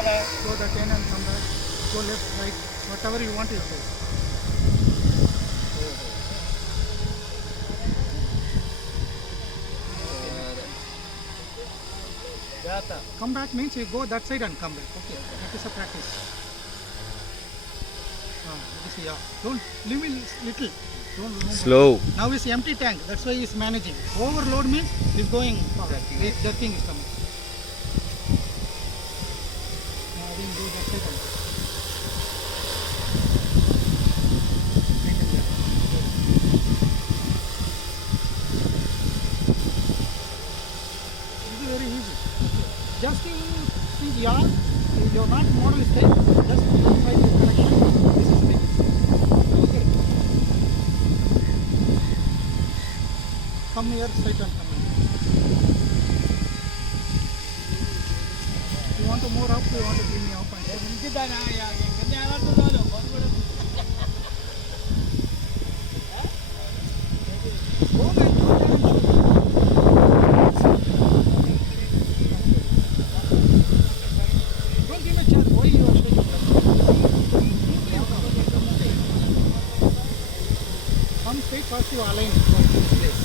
Go that end and come back. Go left, right, whatever you want is there. Come back means you go that side and come back. Okay, that is a practice. That is, yeah. Don't leave it little. Don't remove Slow. it. Now it's empty tank. That's why he's managing. Overload means he's going far. Jerking is coming. Now we do that side. This is very easy. Just think you're not model style, just try the correction. This is the okay. Come here, straight and come here. You want to more up, you want to bring me up and go back, go there and don't give me a chance. Why you are shaking? Come straight first, you align from this place.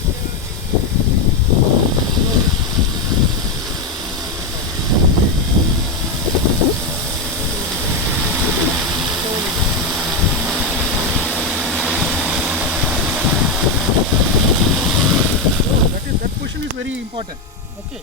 That position is very important. Okay.